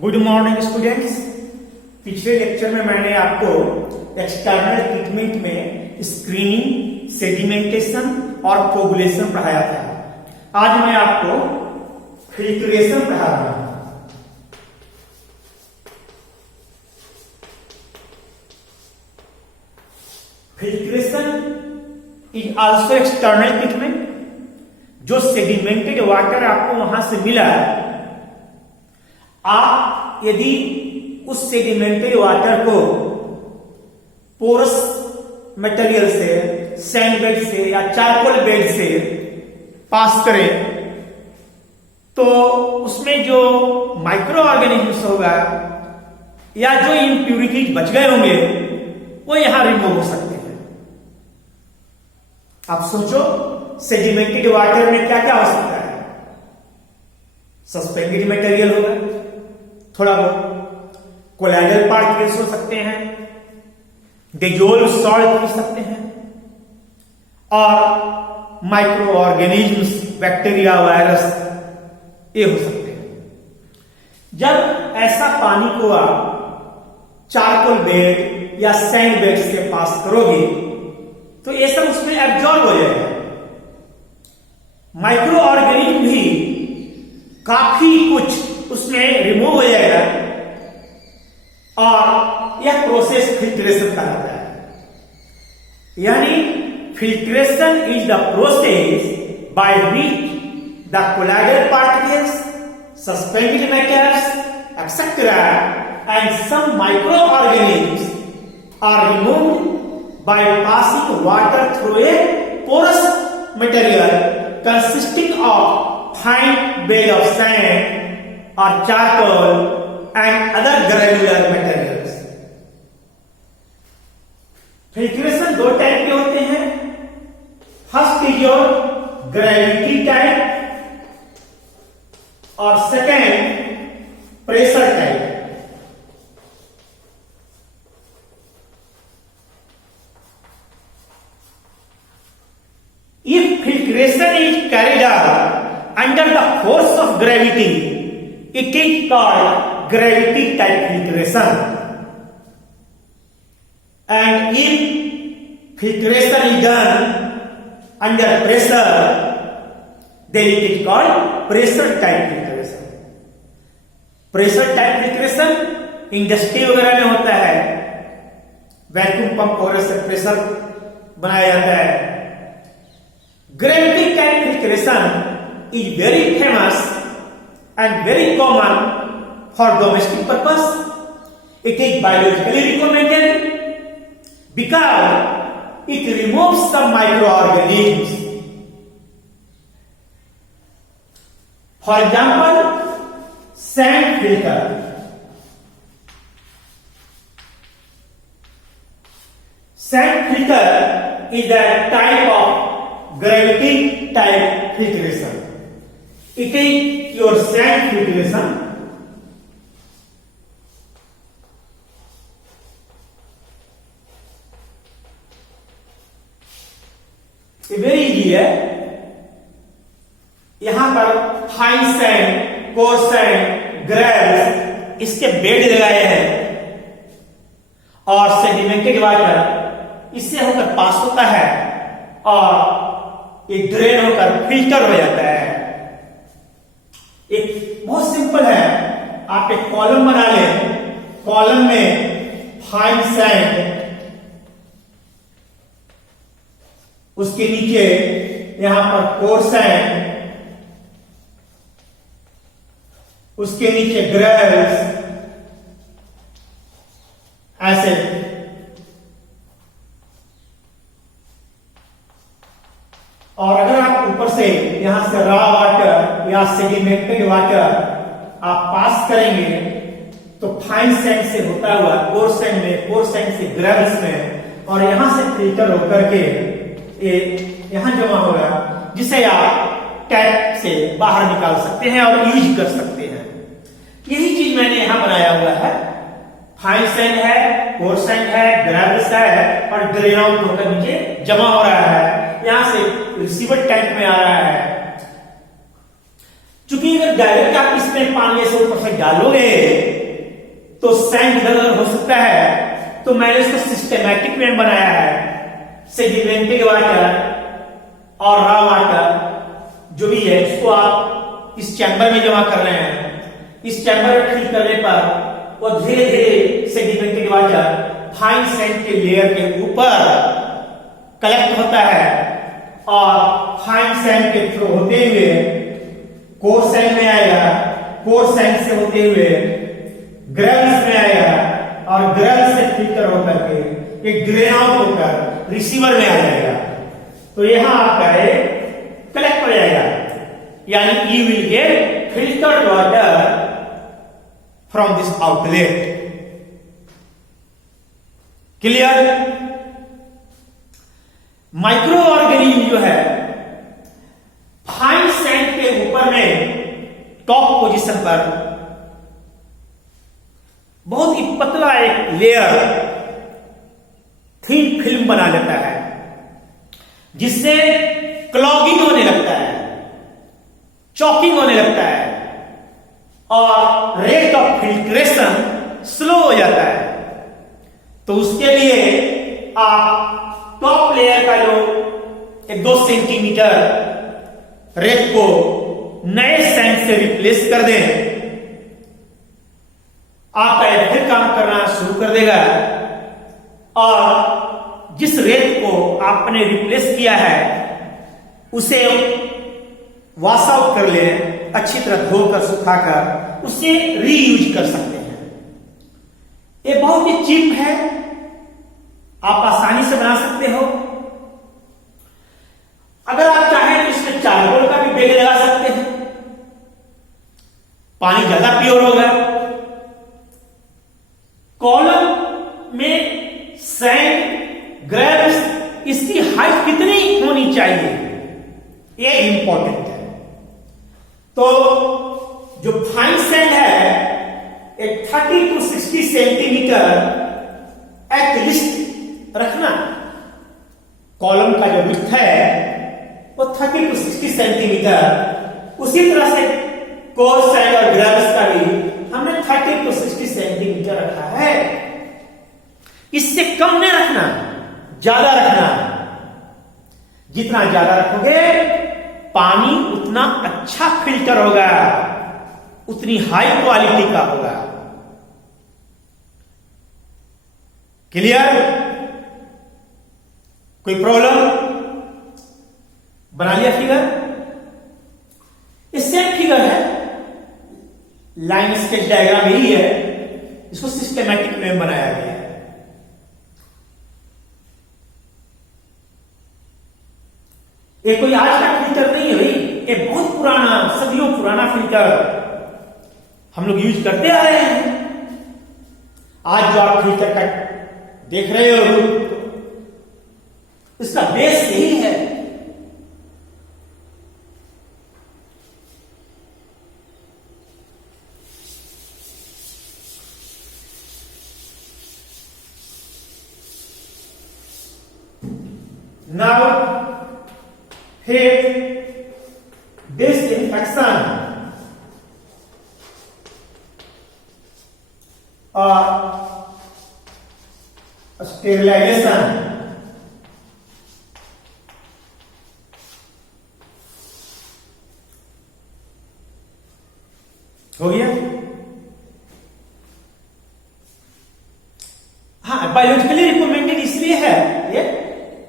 Good morning students. पिछले lecture में मैंने आपको एक्सटर्नल ट्रीटमेंट में स्क्रीनिंग, सेडिमेंटेशन और कोगुलेशन पढ़ाया था। आज मैं आपको फिल्ट्रेशन पढ़ा रहा हूं। Filtration is also external treatment. जो सेडिमेंटेड वाटर आपको वहां से मिला, आप यदि उस सेडिमेंटेड वाटर को पोरस मटेरियल से, सैंड बेड से या चारकोल बेड से पास करें तो उसमें जो माइक्रो ऑर्गेनिजम्स होगा या जो इम्प्यूरिटीज बच गए होंगे वो यहां रिमूव हो सकते हैं। आप सोचो, सेडिमेंटेड वाटर में क्या क्या हो सकता है? सस्पेंडेड मटेरियल होगा, थोड़ा बहुत कोलाइडल पार्टिकल्स हो सकते हैं, डिजोल्व सॉल्ट हो सकते हैं और माइक्रो ऑर्गेनिजम्स, बैक्टीरिया, वायरस, ये हो सकते हैं। जब ऐसा पानी को आप चारकोल बेड या सैंड बेड से पास करोगे तो ये सब उसमें एब्जॉर्ब हो जाएगा। माइक्रो ऑर्गेनिज्म भी काफी कुछ उसमें रिमूव हो जाएगा और यह प्रोसेस फिल्ट्रेशन कहलाता है। यानी filtration is the process by which the colloidal particles, suspended matters, etc. and some microorganisms are removed by passing water through a porous material consisting of fine bed of sand or charcoal and other granular materials. Filtration दो type के होते हैं। First is your gravity type और second pressure type. If filtration is carried out under the force of gravity, it is called gravity type filtration. And if filtration is done under pressure, then it is called pressure type filtration. Pressure type filtration industry वगैरह में होता है। Vacuum pump और से pressure बनाया जाता है। Gravity type filtration is very famous and very common for domestic purpose. It is biologically recommended because it removes some microorganisms. For example, sand filter. Sand filter is a type of gravity type filtration. It is your sand filtration. ये very easy है। यहां पर fine sand, coarse sand, Graves, इसके bed लगाए हैं और sedimented water इससे होकर पास होता है और ये ड्रेन होकर फिल्टर हो जाता है। एक बहुत सिंपल है, आप एक कॉलम बना लें, कॉलम में फाइन सैंड, उसके नीचे यहां पर कोर्स सैंड, उसके नीचे ग्रेव्स, ऐसे और अगर आप ऊपर से यहां से रॉ वाटर या सेडिमेंटेड वाटर आप पास करेंगे तो फाइन सैंड से होता हुआ कोर्स सैंड में, कोर्स सैंड से ग्रेव्स में और यहां से फिल्टर होकर के ये यहां जमा होगा, जिसे आप टैप से बाहर निकाल सकते हैं और यूज कर सकते हैं। यही चीज मैंने यहां बनाया हुआ है। फाइन सैंड है, कोर्स सैंड है, ग्रेव्स है और ड्रेन आउट होकर नीचे जमा हो रहा है, यहां से रिसीवर टैंक में आ रहा है। चूंकि अगर डायरेक्ट आप इसमें पानी ऐसे ऊपर से डालोगे तो सैंड इधर उधर हो सकता है, तो मैंने इसको सिस्टेमैटिक में बनाया है। सेडिमेंटेड वाटर और रॉ वाटर जो भी है इसको आप इस चैम्बर में जमा कर रहे हैं। इस चैम्बर में फिल करने पर वो धीरे धीरे सेडिमेंटेड वाटर फाइन सैंड के लेयर के ऊपर कलेक्ट होता है और फाइन सैंड के थ्रू होते हुए कोर्स सैंड में आएगा, कोर्स सैंड से होते हुए ग्रेन्स में आएगा और ग्रेन से फिल्टर होकर के एक ड्रेन आउट होकर रिसीवर में आ जाएगा। तो यहां आपका कलेक्ट हो जाएगा, यानी you will get filtered water from this outlet. Clear? Micro organism जो है फाइन सैंड के ऊपर में टॉप पोजीशन पर बहुत ही पतला एक लेयर थिन फिल्म बना लेता है, जिससे क्लॉगिंग होने लगता है, चॉकिंग होने लगता है और रेट ऑफ फिल्ट्रेशन स्लो हो जाता है। तो उसके लिए आप टॉप लेयर का जो 2 सेंटीमीटर रेत को नए सैंड से रिप्लेस कर दें, आपका फिर काम करना शुरू कर देगा और जिस रेत को आपने रिप्लेस किया है उसे वॉश आउट कर ले, अच्छी तरह धोकर सुखाकर उसे रीयूज कर सकते हैं। ये बहुत ही चीप है, आप आसानी से बना सकते हो। अगर आप चाहें तो इसमें चारकोल का भी बेल लगा सकते हैं, पानी ज्यादा प्योर होगा। कॉलम में सैंड ग्रेव्स इसकी हाइट कितनी होनी चाहिए ये इंपॉर्टेंट है। तो जो फाइन सैंड है एक 30 to 60 सेंटीमीटर एटलीस्ट रखना। कॉलम का जो विड्थ है वो 30 to 60 सेंटीमीटर। उसी तरह से कोर्स सैंड और ग्रेव्स का भी हमने 30 to 60 सेंटीमीटर रखा है। इससे कम नहीं रखना, ज्यादा रखना। जितना ज्यादा रखोगे पानी उतना अच्छा फिल्टर होगा, उतनी हाई क्वालिटी का होगा। क्लियर? कोई प्रॉब्लम? बना लिया फिगर? ये सेम फिगर है, लाइन स्केच डायग्राम यही है, इसको सिस्टेमैटिक में बनाया गया है। ये कोई आज का फिल्टर नहीं है भाई, ये बहुत पुराना, सदियों पुराना फिल्टर हम लोग यूज करते आ रहे हैं। आज जो आप फिल्टर का देख रहे हो इसका बेस यही है। Now, here, disinfection or sterilization हो गया। हाँ, बायोलॉजिकली रिकमेंडेड इसलिए है ये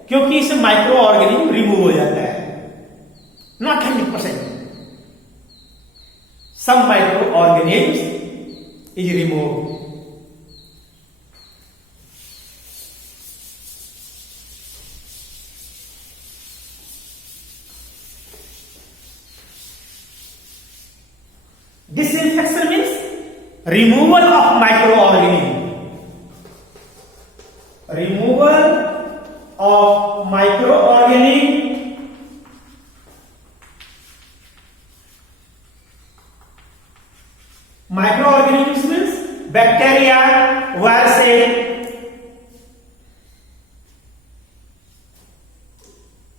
क्योंकि इससे माइक्रो ऑर्गेनिज्म रिमूव हो जाता है, not 100%। Some micro organism is remove. Disinfection means removal of microorganism. Removal of microorganism microorganisms means bacteria, viruses.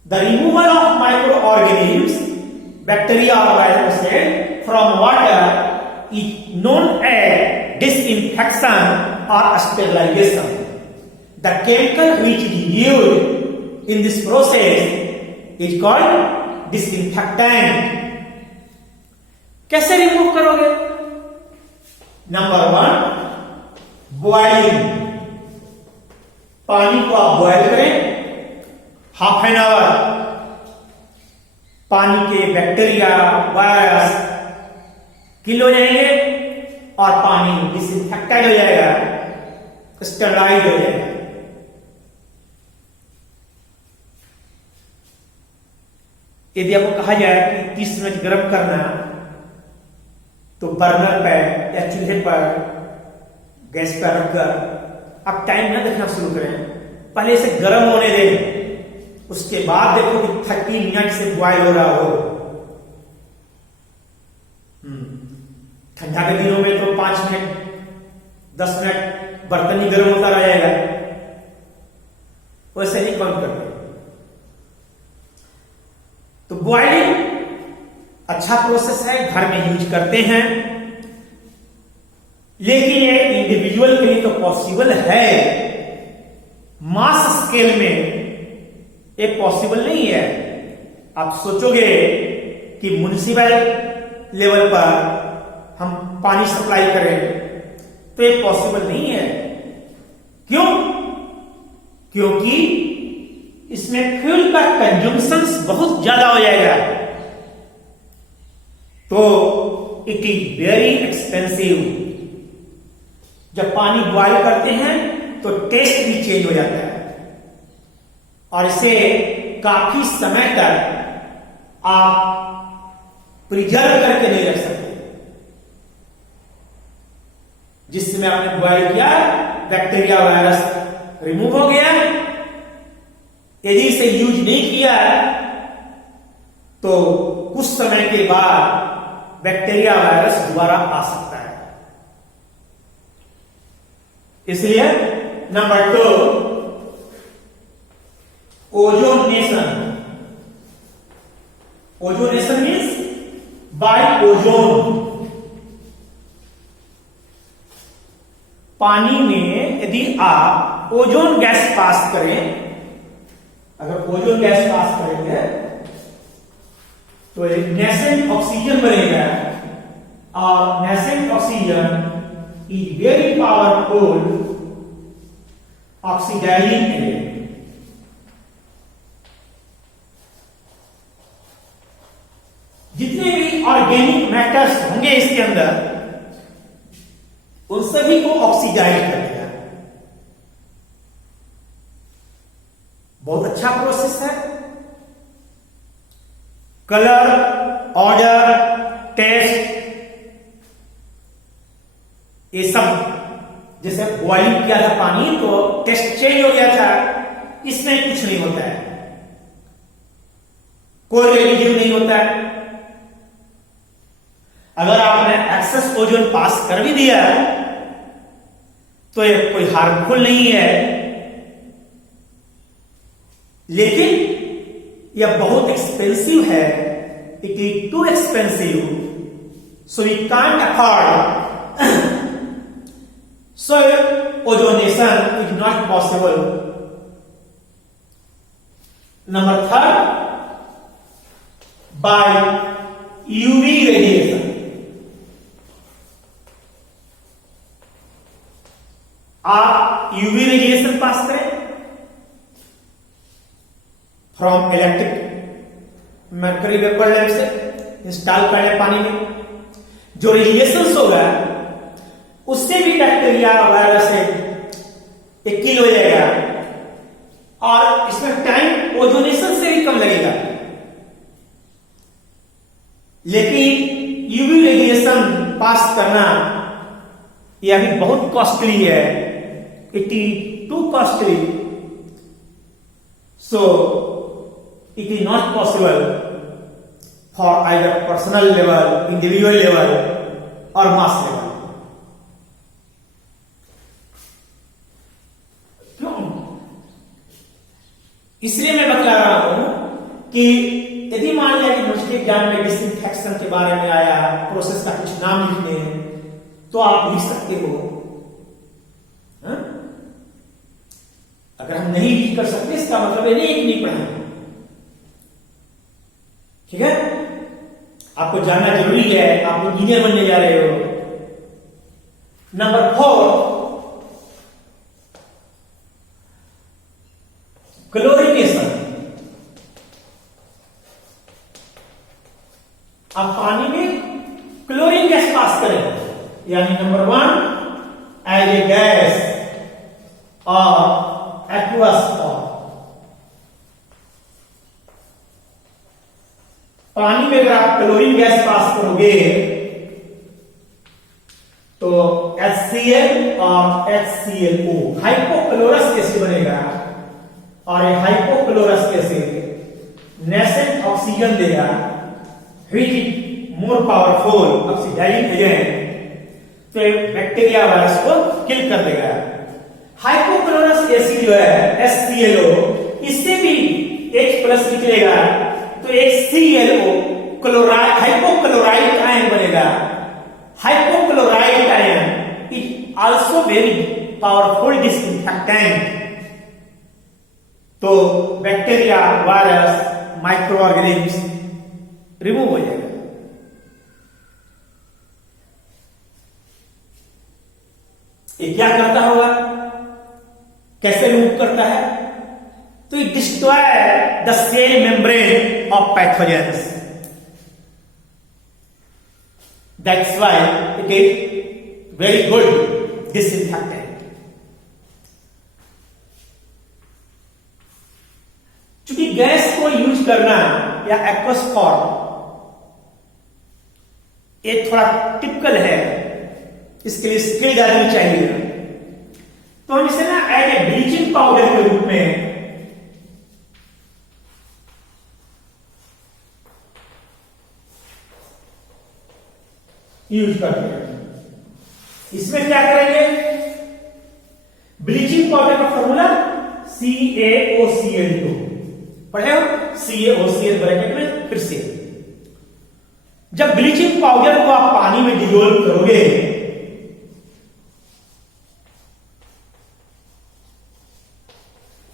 The removal of microorganisms, bacteria or viruses known as disinfection or sterilization. The chemical which is used in this process is called disinfectant. कैसे remove करोगे? Number 1, boiling. पानी को आप boil करें half an hour. पानी के bacteria virus किल हो जाएंगे और पानी डिसइंफेक्टेड हो जाएगा, स्टेरलाइज हो जाएगा. यदि आपको कहा जाए कि 30 मिनट गर्म करना, तो बर्नर पर या चूल्हे पर गैस पर रखकर आप टाइम न देखना शुरू करें, पहले इसे गर्म होने दें. उसके बाद देखो कि 30 मिनट से बॉयल हो रहा हो. ठंडा के दिनों में तो 5 मिनट 10 मिनट बर्तन ही गर्म होता रह जाएगा. वैसे नहीं बंद करते. तो बॉइलिंग अच्छा प्रोसेस है, घर में यूज करते हैं, लेकिन ये इंडिविजुअल के लिए तो पॉसिबल है. मास स्केल में ये पॉसिबल नहीं है. आप सोचोगे कि म्युनिसिपल लेवल पर हम पानी सप्लाई करें, तो ये पॉसिबल नहीं है. क्यों? क्योंकि इसमें फ्यूल का कंजम्पशन बहुत ज्यादा हो जाएगा. तो इट इज वेरी एक्सपेंसिव. जब पानी बॉयल करते हैं तो टेस्ट भी चेंज हो जाता है और इसे काफी समय तक आप प्रिजर्व करके नहीं रख सकते. जिस समय आपने बॉयल किया, बैक्टीरिया वायरस रिमूव हो गया. यदि इसे यूज नहीं किया तो कुछ समय के बाद बैक्टीरिया वायरस दोबारा आ सकता है. इसलिए number 2, ozonation. Ozonation means by ozone. पानी में यदि आप ओजोन गैस पास करें, अगर ओजोन गैस पास करेंगे तो नेसेंट ऑक्सीजन बनेगा और nascent oxygen is very powerful oxidizing agent. जितने भी ऑर्गेनिक मैटर्स होंगे इसके अंदर, उन सभी को ऑक्सीडाइज कर देगा. बहुत अच्छा प्रोसेस है. कलर, ऑर्डर, टेस्ट, ये सब, जैसे बॉइलिंग किया था पानी तो टेस्ट चेंज हो गया था, इसमें कुछ नहीं होता है, कोई रेडियो नहीं होता है. अगर आपने एक्सेस ओजोन पास कर भी दिया तो ये कोई हार्मफुल नहीं है, लेकिन यह बहुत एक्सपेंसिव है. It is too expensive, so we can't afford. So ozonation is not possible. Number 3, by UV radiation. आप यूवी रेडिएशन पास करें from electric mercury vapour lamp से, इंस्टॉल करें पानी में. जो रेडिएशन होगा उससे भी बैक्टीरिया वायरस से किल हो जाएगा और इसमें टाइम ओजोनेशन से भी कम लगेगा. लेकिन यूवी रेडिएशन पास करना यह भी बहुत कॉस्टली है. It is to costly, so it is not possible for either personal level, individual level or mass level. क्यों? इसलिए मैं बता रहा हूं कि यदि मान लिया कि मुझे एग्जाम में डिसइंफेक्शन के बारे में आया, प्रोसेस का कुछ नाम लिखने हैं, तो आप लिख सकते हो। हा? अगर हम नहीं लिख कर सकते इसका मतलब ये नहीं, एक नहीं पढ़ा। ठीक है, आपको जानना जरूरी है, आप इंजीनियर बनने जा रहे हो। Number 4, chlorination. आप पानी में क्लोरीन गैस पास करें, यानी नंबर 1 एज ए गैस और एक्वस फॉर्म। पानी में अगर आप क्लोरीन गैस पास करोगे तो HCl और HClO हाइपोक्लोरस एसिड बनेगा, और ये हाइपोक्लोरस एसिड नेसेंट ऑक्सीजन देगा, which is more powerful oxidizing agent, तो बैक्टीरिया वायरस को किल कर देगा। हाइपोक्लोरस एसिड जो है HClO, इससे भी H+ निकलेगा, तो HClO क्लोराइड हाइपोक्लोराइड आयन बनेगा। Hypochloride ion is also very powerful disinfectant, तो bacteria virus micro organism remove हो जाएगा। ये क्या करता होगा, कैसे रिमूव करता है, तो it destroy the cell membrane of pathogens, that's why it is very good disinfectant. चूंकि गैस को यूज करना या एक्वस फॉर्म ये थोड़ा टिपिकल है, इसके लिए स्किल्ड आदमी चाहिए, तो हम इसे ना एज ए ब्लीचिंग पाउडर के रूप में यूज करते हैं। इसमें क्या करेंगे, ब्लीचिंग पाउडर का फॉर्मूला CaOCl2 पढ़े हो, CaOCl ब्रैकेट में फिर से। जब ब्लीचिंग पाउडर को आप पानी में डिसॉल्व करोगे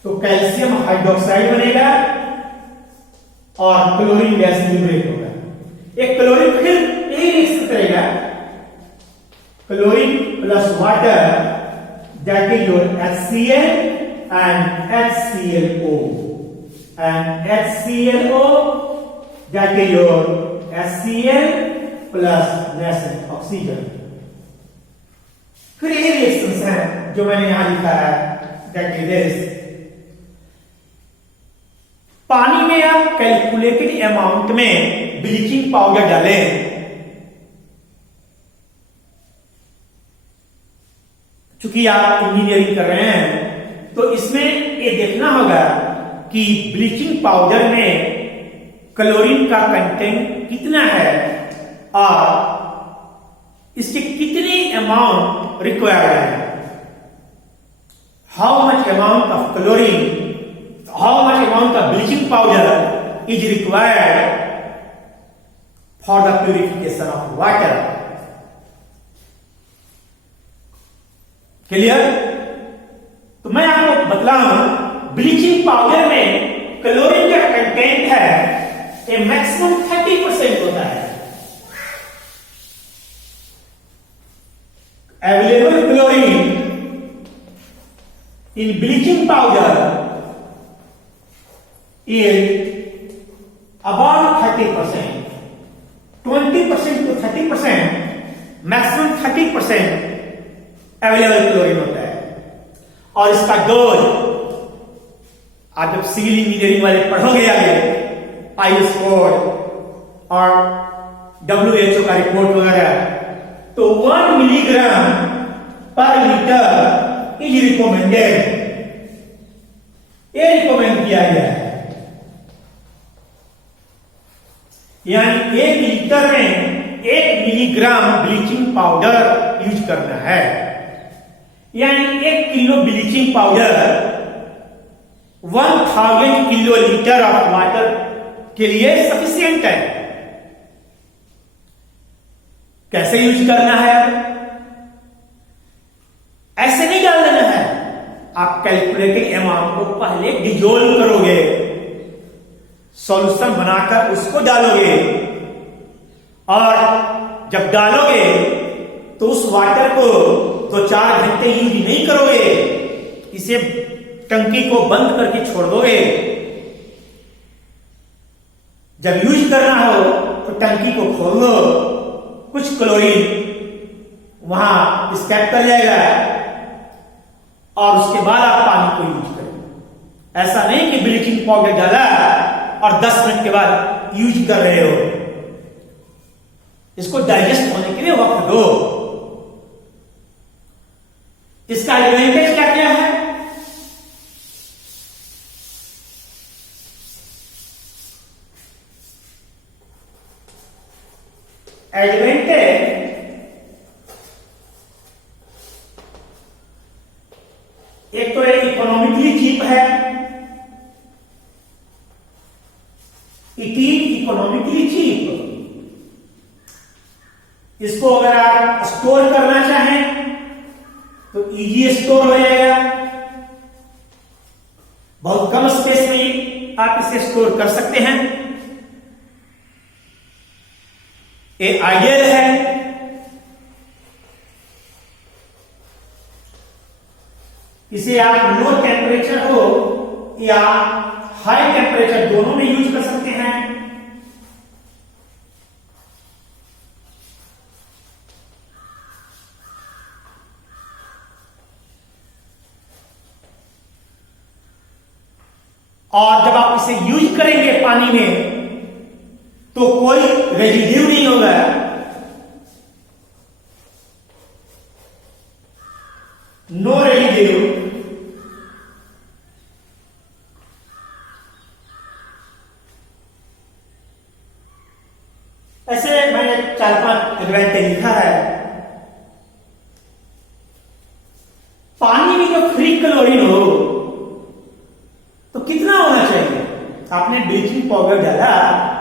तो कैल्शियम हाइड्रोक्साइड बनेगा और क्लोरीन गैस लिबरेट होगा। एक क्लोरीन फिर यही रिएक्शन करेगा, chlorine plus water, that is your HCl and HClO, and HClO, that is your HCl plus nascent oxygen। फिर ये रिएक्शंस हैं जो मैंने यहां लिखा है, that is this। पानी में आप कैलकुलेटेड अमाउंट में ब्लीचिंग पाउडर डालें, चूंकि आप इंजीनियरिंग कर रहे हैं तो इसमें ये देखना होगा कि ब्लीचिंग पाउडर में क्लोरीन का कंटेंट कितना है और इसके कितनी अमाउंट रिक्वायर्ड है, how much amount of chlorine, how much amount of bleaching powder is required for the purification of water. Clear? तो मैं आपको बतलाऊं, ब्लीचिंग पाउडर में क्लोरीन का कंटेंट है ये मैक्सिमम 30% होता है। Available chlorine in bleaching powder is about 30%, 20% to 30%, maximum 30% available chlorine होता है। और इसका डोज आप जब सिविल इंजीनियरिंग वाले पढ़ोगे आगे, IS कोड और WHO का रिपोर्ट वगैरह, तो 1 मिलीग्राम पर लीटर इज रिकमेंडेड, ये रिकमेंड किया गया है। यानी 1 लीटर में 1 मिलीग्राम ब्लीचिंग पाउडर यूज करना है, यानी 1 kilo bleaching powder 1000 kilo litre of water के लिए सफिशिएंट है। कैसे यूज करना है, कैलकुलेटेड अमाउंट को पहले डिजोल्व करोगे, सॉल्यूशन बनाकर उसको डालोगे, और जब डालोगे तो उस वाटर को 2-4 घंटे यूज नहीं करोगे, इसे टंकी को बंद करके छोड़ दोगे। जब यूज करना हो तो टंकी को खोल लो, कुछ क्लोरीन वहां स्कैप कर जाएगा और उसके बाद आप पानी को यूज करें। ऐसा नहीं कि ब्लीचिंग पाउडर डाला और 10 मिनट के बाद यूज कर रहे हो। इसको डाइजेस्ट होने के लिए वक्त दो। इसका एडवांटेज क्या क्या है? एडवांटेज एक तो ये इकोनॉमिकली चीप है, इट इज इकोनॉमिकली चीप। इसको अगर आप स्टोर करना चाहें तो इजी स्टोर हो जाएगा, बहुत कम स्पेस में आप इसे स्टोर कर सकते हैं। ये आइडियल है। इसे आप लो टेम्परेचर हो या हाई टेम्परेचर दोनों में यूज कर सकते हैं। और जब आप इसे यूज करेंगे पानी में तो कोई रेजिड्यू नहीं होगा। No residue. ऐसे मैंने 4-5 एडवांटेज लिखा है। पानी में जो फ्री क्लोरीन हो तो कितना होना चाहिए? आपने ब्लीचिंग पाउडर डाला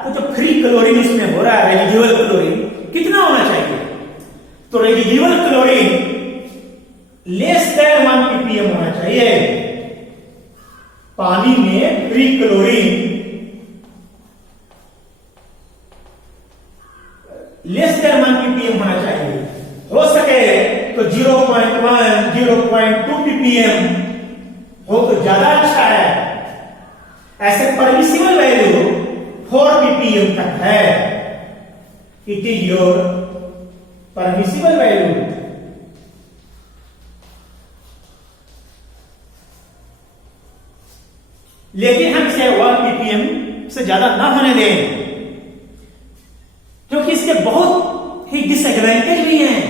तो जो फ्री क्लोरीन इसमें हो रहा है, रेजिडुअल क्लोरीन, कितना होना चाहिए? तो residual chlorine less than 1 ppm होना चाहिए। पानी में free chlorine less than 1 ppm होना चाहिए। हो सके तो 0.1 0.2 ppm हो तो ज्यादा अच्छा है। ऐसे परमिसिबल वैल्यू 4 ppm तक है। It is your permissible value. लेकिन हम इसे 1 ppm से ज्यादा ना होने दें, क्योंकि इसके बहुत ही डिसएडवांटेज भी हैं।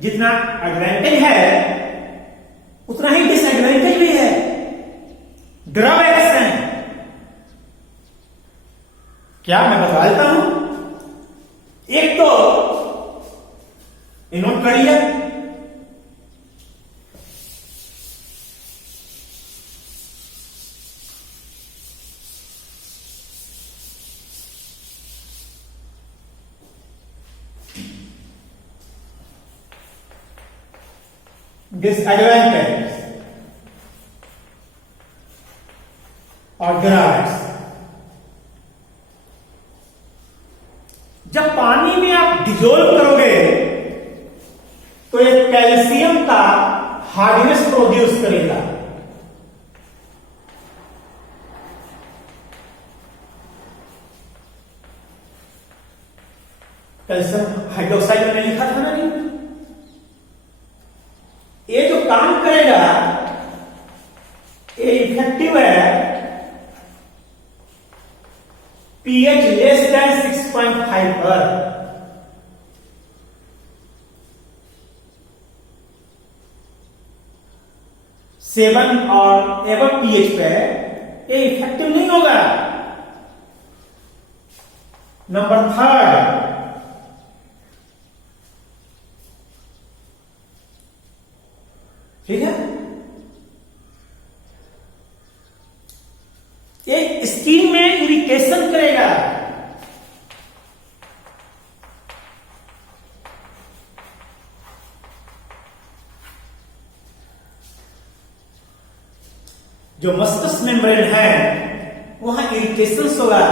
जितना एडवांटेज है उतना ही डिसएडवांटेज भी है, ड्रॉबैक्स हैं। क्या मैं बता देता हूं। एक तो नोट करिए, डिसएडवांटेज और ड्रॉबैक्स। जब पानी में आप डिजोल्व करोगे तो ये कैल्शियम का हार्डनेस प्रोड्यूस करेगा। कैल्शियम हाइड्रोक्साइड मैंने लिखा था ना, नहीं? ये जो काम करेगा ये इफेक्टिव है pH लेस देन 6.5 पर। सेवन और एवं pH पे ये इफेक्टिव नहीं होगा। नंबर 3, ठीक है, ये स्किन में इरिटेशन करेगा। जो मस्कस मेम्ब्रेन है वहां इरिटेशन होगा।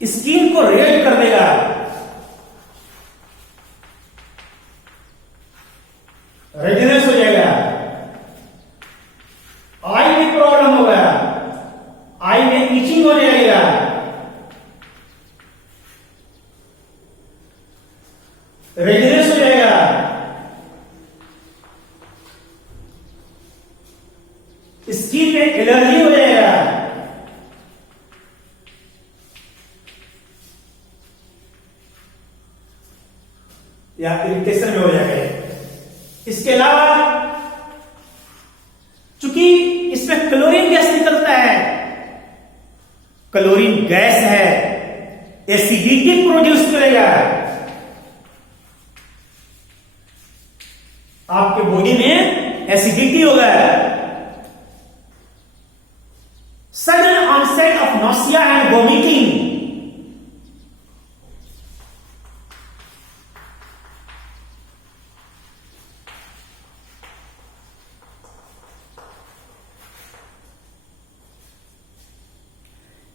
स्किन को रेड कर देगा, रेडनेस हो जाएगा, आई में प्रॉब्लम होगा, आई में इचिंग हो जाएगा, रेडनेस हो जाएगा, स्किन में एलर्जी हो जाएगा, या इरिटेशन में हो जाएगा। इसके अलावा चूंकि इसमें क्लोरीन गैस निकलता है, क्लोरीन गैस है, एसिडिटी प्रोड्यूस करेगा, आपके बॉडी में एसिडिटी होगा, sudden onset of nausea and vomiting,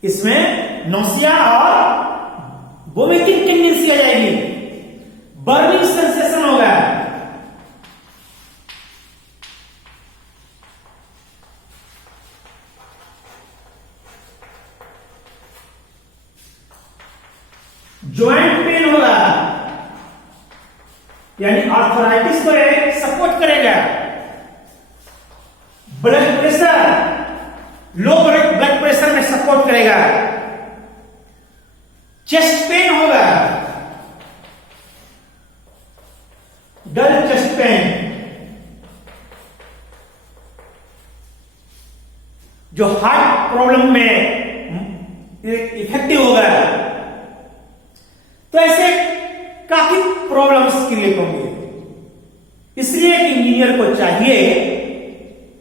इसमें नोसिया और वोमिटिंग टेंडेंसी आ जाएगी, बर्निंग सेंसेशन होगा, ज्वाइंट पेन होगा, यानी आर्थराइटिस को सपोर्ट करेगा, blood pressure, low blood pressure में सपोर्ट करेगा, चेस्ट पेन होगा, डल चेस्ट पेन, जो हार्ट प्रॉब्लम में इफेक्टिव होगा। तो ऐसे काफी प्रॉब्लम्स क्रिएट होंगे। इसलिए एक इंजीनियर को चाहिए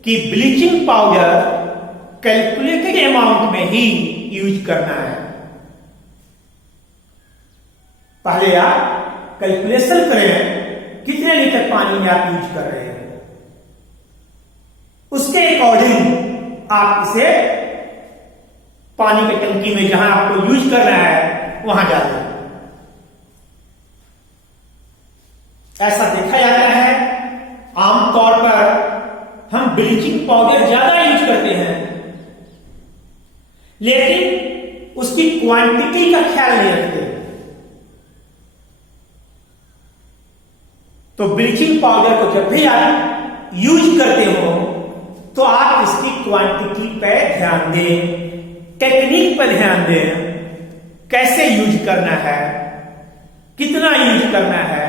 कि ब्लीचिंग पाउडर कैलकुलेटेड अमाउंट में ही यूज करना है। पहले आप कैलकुलेशन करें कितने लीटर पानी में आप यूज कर रहे हैं, उसके अकॉर्डिंग आप इसे पानी की टंकी में जहां आपको यूज करना है वहां डाल दें। ऐसा देखा जाता है आमतौर पर हम ब्लीचिंग पाउडर ज्यादा यूज करते हैं, लेकिन उसकी क्वांटिटी का ख्याल नहीं रखते। तो ब्लीचिंग पाउडर को जब भी आप यूज करते हो तो आप इसकी क्वांटिटी पर ध्यान दें, टेक्निक पर ध्यान दें, कैसे यूज करना है, कितना यूज करना है।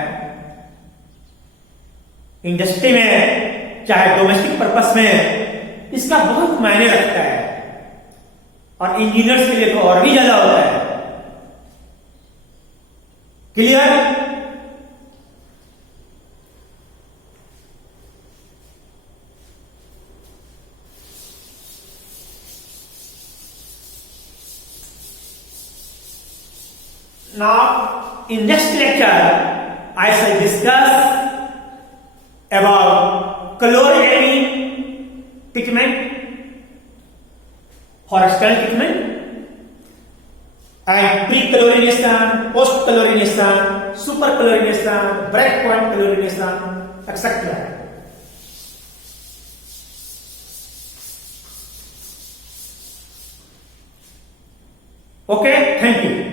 इंडस्ट्री में चाहे डोमेस्टिक पर्पस में इसका बहुत मायने रखता है, और इंजीनियर्स के लिए तो और भी ज्यादा होता है। Clear? Now, in next lecture, I shall discuss about color-adding pigment, horizontal pigment, and pre-colorination, post-colorination, super-colorination, breakpoint colorination, etc. Okay, thank you.